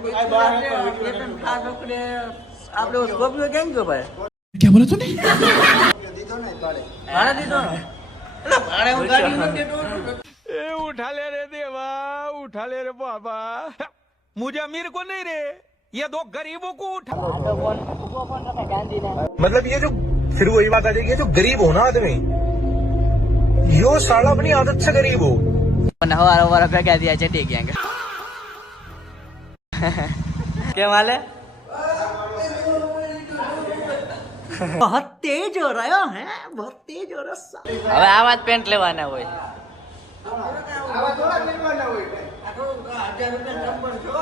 આપણે સ્કોર્પિયો કેમ ગયો ભાઈ? क्या बोला तूने? ભાડે દીધો ને? એટલે ભાડે હું ગાડી નથી દેતો. ए उठा ले रे देवा, उठा ले रे बाबा, मुझे अमीर को नहीं रे, ये दो गरीबों को उठा. मतलब ये जो फिर वही बात आ जाएगी, जो गरीब हो ना आदमी, यो साला अपनी आदत से गरीब हो. हवारा भેगा दिया चटी ગયા કેમ હાલે? बहुत तेज हो रहा है, बहुत तेज हो रहा. હવે આવા જ પેન્ટ લેવાના હોય. આવા થોડા લેવાના હોય. આ તો 1000 રૂપિયા ચંપલ છો.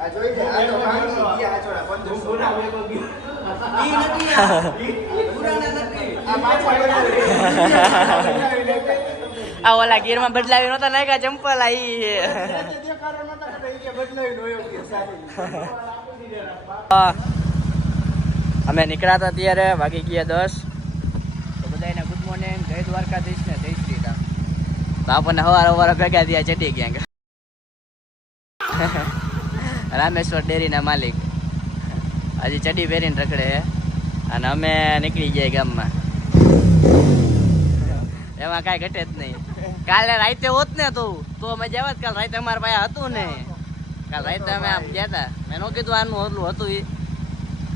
આ જોઈ લે, આ તો ભાંગી ગયા આ છોડા 1500 પૂરા વેગો ગયો. ઈ નથી આ. પુરાના નથી. આ પાછા આ ઓલા ગીરમાં બદલાવી નહોતા નાખ્યા ચંપલ આ ઈ દેખાડો નહોતા કે ઈ કે બદલાવી નોયો કે સારી. અમે નીકળ્યા હતા ત્યારે વાગી ગયા 10. તો બધાને ગુડ મોર્નિંગ, જય દ્વારકાધીશ ને જય શ્રી રામ. તો આપણને હવારા ભેગા થયા ચટી ગયા રામેશ્વર ડેરીના માલિક હજી ચડી પહેરીને રખડે અને અમે નીકળી ગયા ગામમાં. એમાં કાંઈ ઘટે જ નહીં. કાલે રાતે હોત ને તો મજા આવે. કાલ રાતે અમારા પાસે હતું ને, કાલ રાતે અમે આમ ગયા હતા. મેં નો કીધું આનું ઓલું હતું એ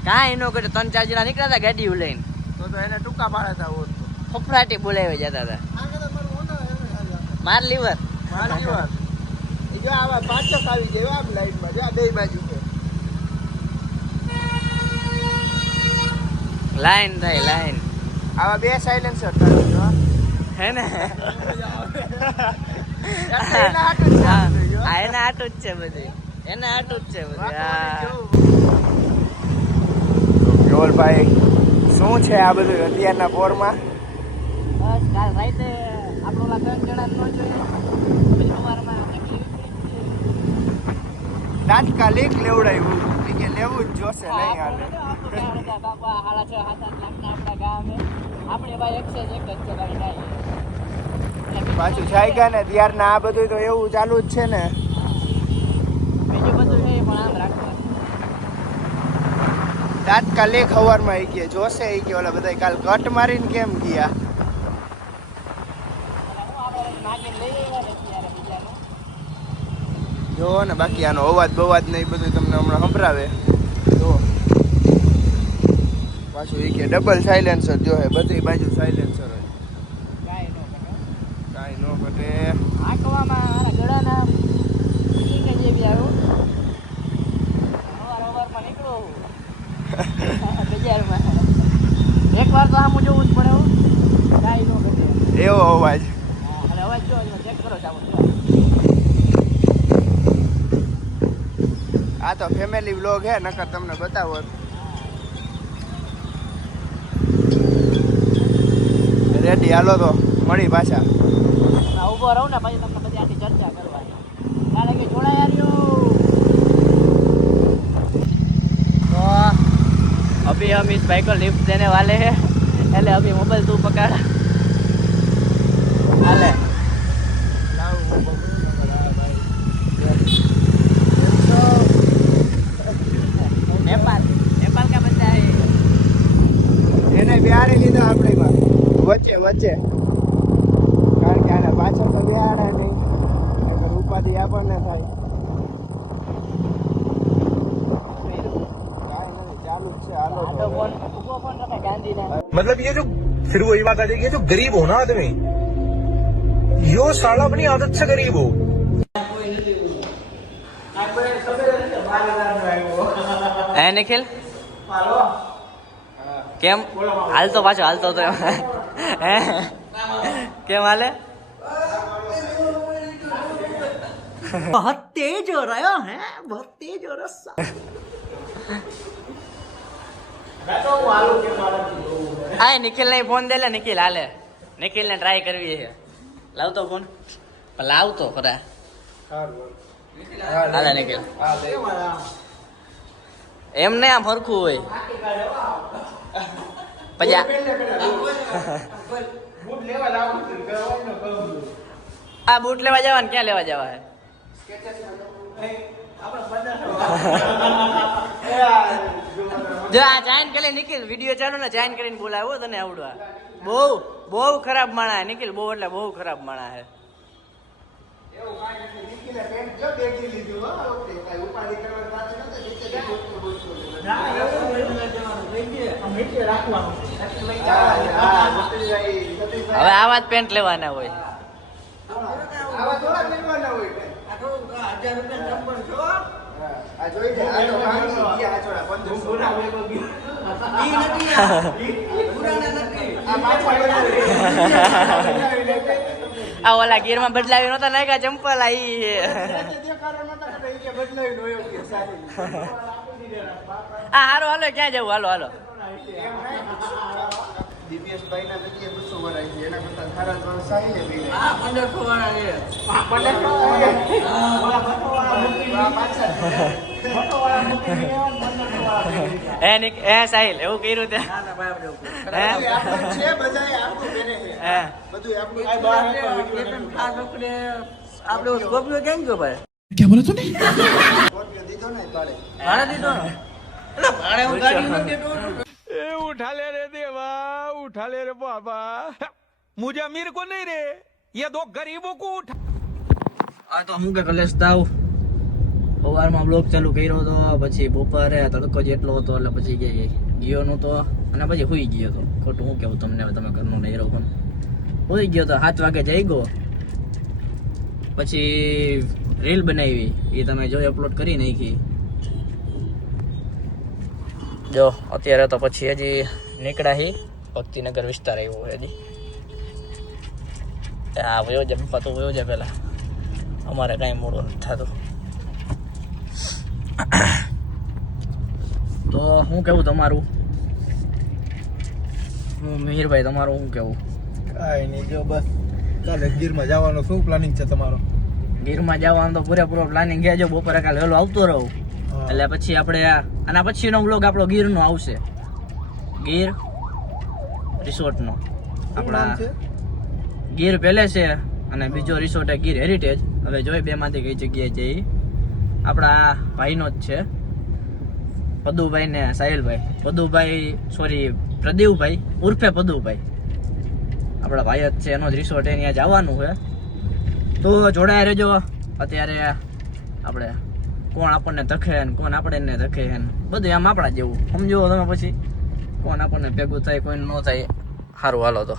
કાંઈ નો કર્યું. 3-4 જણા નીકળ્યા હતા ગાડી લઈને તો એને ટૂંકા પાડતા હોત ફફડાટી બોલાવી જતા હતા. માર લીવર એ જો આવા પાછો આવી જાય આમ લાઈનમાં જો બે બાજુ લાઈન થાય લાઈન. આવા બે સાયલેન્સર થાય હે ને. એના આટું જ છે બધું, એના આટું જ છે બધું. કેવલભાઈ શું છે આ બધું અત્યારના પોરમાં? બસ કાલ રાતે આપણો 3 જણા નો જોઈએ. તાત્કાલિક લેવડાવ્યું કે લેવું જ જોશે નહીં હાલે. પાછું જાયગા ને ત્યારના આ બધું તો એવું ચાલુ જ છે ને. બીજું બધું છે પણ આમ રાખવું તાત્કાલિક ખબરમાં આવી ગયા જોશે એ કે ઓલા બધા કાલ કટ મારીને કેમ ગયા. જો ને બાકી આનો અવાજ બવાજ ને એ બધું તમને હમણાં સંભળાવે. જો પાછું એ કે ડબલ સાયલેન્સર જો હે, બધી બાજુ સાયલેન્સર હોય. કાંઈ નો ઘટે. આંકવામાં ગળાના જેવી આવ્યો સવારમાં નીકળો બજારમાં. એક વાર તો આમ જોવું જ પડે કાંઈ નો ઘટે એવો અવાજ. અને અવાજ જો ચેક કરો ચાલો. આ તો ફેમિલી વ્લોગ હે, નકર તમને બતાવો. રેડી હાલો તો મળી પાછા. ઉભો રહું ને પછી તમને બધી આટલી ચર્ચા કરવાની. કારણ કે જોડાયા રહ્યો. तो अभी हम इस भाई को लिफ्ट देने वाले हैं. એટલે अभी मोबाइल तू पकड़ हाले नेपाल का बच्चा है. એને બિહારી લીધો આપણે વચ્ચે વચ્ચે, કારણ કે આને પાછળ તો બિહારાય નહીં, નકર ઉપાધિ આપણને થાય. ચાલુ જ છે હાલો. मतलब ये जो फिर वही बात आ जाएगी, जो गरीब हो ना आदमी, यो साला अपनी आदत से गरीब हो. હે નિખિલ કેમ હાલતો પાછો હાલતો તો હે કેમ હાલે? बहुत तेज हो रहा है, बहुत तेज हो रहा. આ નિખિલ ને ફોન દે લે. નિખિલ હાલે, નિખિલ ને ટ્રાય કરવી છે. લાવતો ફોન લાવતો ખરા. હાલે નિખિલ એમ નહીં આમ ફરખું હોય પછી આ બૂટ લેવા જવા ને ક્યાં લેવા જવા હે? જો આ જાઈન કરી નિખિલ વિડિયો ચાલુ ને જાઈન કરીને બોલાવ્યો તને આવડવા બહુ બહુ ખરાબ માણા નિખિલ બહુ એટલે બહુ ખરાબ માણા હે એવું કાંઈ નથી. નિખિલે પેન્ટ જો બેગી લીધું હો, ઓકે, કાંઈ ઉપાડી કરવાની વાત નથી. નીચે બોલતો બોલતો. હા, સતીશભાઈ, હવે આવા જ પેન્ટ લેવાના હોય આવા થોડા લેવાના હોય કાંઈ. આ જોઈ લે, આ તો માંગી ગયા આ છોડા 1500. આ પાછા આ ઓલા ગીરમાં બદલાવી નતા નાખ્યા ચંપલ આ ઈ આ હારો હાલો ક્યાં જવું હાલો હાલો દીપેશભાઈના વિડીયો 200 વરાય છે, એના કરતા સારા તો સાહીને બી લે. 1500 વાળા છે એ સાહિલ એવું કર્યું તે હે છે બધાય આપણું પહેરે છે. હે બધું આપણું આપણે સ્કોર્પિયો કેમ ગયો ભાઈ સ્કોર્પિયો દીધો ને તારે. ભાડે દીધો ને એટલે ભાડે હું ગાડી નથી દેતો ए उठा ले रे देवा उठा ले रे बाबा मुझे अमीर को नहीं रे ये दो गरीबों को उठा આ તો હું કે કલેશ તાવ સવારમાં બ્લોગ ચાલુ કર્યો હતો પછી બપોરે તડકો જેટલો હતો એટલે પછી ગયો નહોતો અને પછી સુઈ ગયો હતો ખોટું હું કેવું તમને તમે ઘરનું નહીં રહો પણ સુઈ ગયો તો 7 વાગે જઈ ગયો પછી રીલ બનાવી એ તમે જો અપલોડ કરી નાખી જો અત્યારે તો પછી હજી નીકળ્યા હી ભક્તિનગર વિસ્તાર આવ્યો હોય હજી હા વયો જાય પપ્પા તો વયો જાય પેલા અમારે કાંઈ મોડું નથી થતું તો શું કેવું તમારું હું મિહિરભાઈ તમારું શું કેવું કાંઈ નહીં, જો બસ કાલે ગીરમાં જવાનો શું પ્લાનિંગ છે તમારો? ગીરમાં જવાનું તો પૂરેપૂરો પ્લાનિંગ છે જો બપોરે કાલે વહેલો આવતો રહું એટલે પછી આપણે આના પછીનો વ્લોગ આપણો ગીરનો આવશે ગીર રિસોર્ટનો આપણા ગીર પેલેસ છે અને બીજો રિસોર્ટ ગીર હેરિટેજ હવે જોઈ બેમાંથી કઈ જગ્યાએ છે ઈ આપણા ભાઈનો જ છે પદુભાઈ ને સાહિલભાઈ પદુભાઈ સોરી પ્રદીવભાઈ ઉર્ફે પદુભાઈ આપણા ભાઈ જ છે એનો જ રિસોર્ટ ત્યાં જવાનું છે તો જોડાયા રહેજો અત્યારે આપણે કોણ આપણને ધકે ને કોણ આપણને ધકે ને બધું આમ આપણા જેવું સમજો તમે પછી કોણ આપણને ભેગું થાય કોઈ ન થાય સારું હાલો તો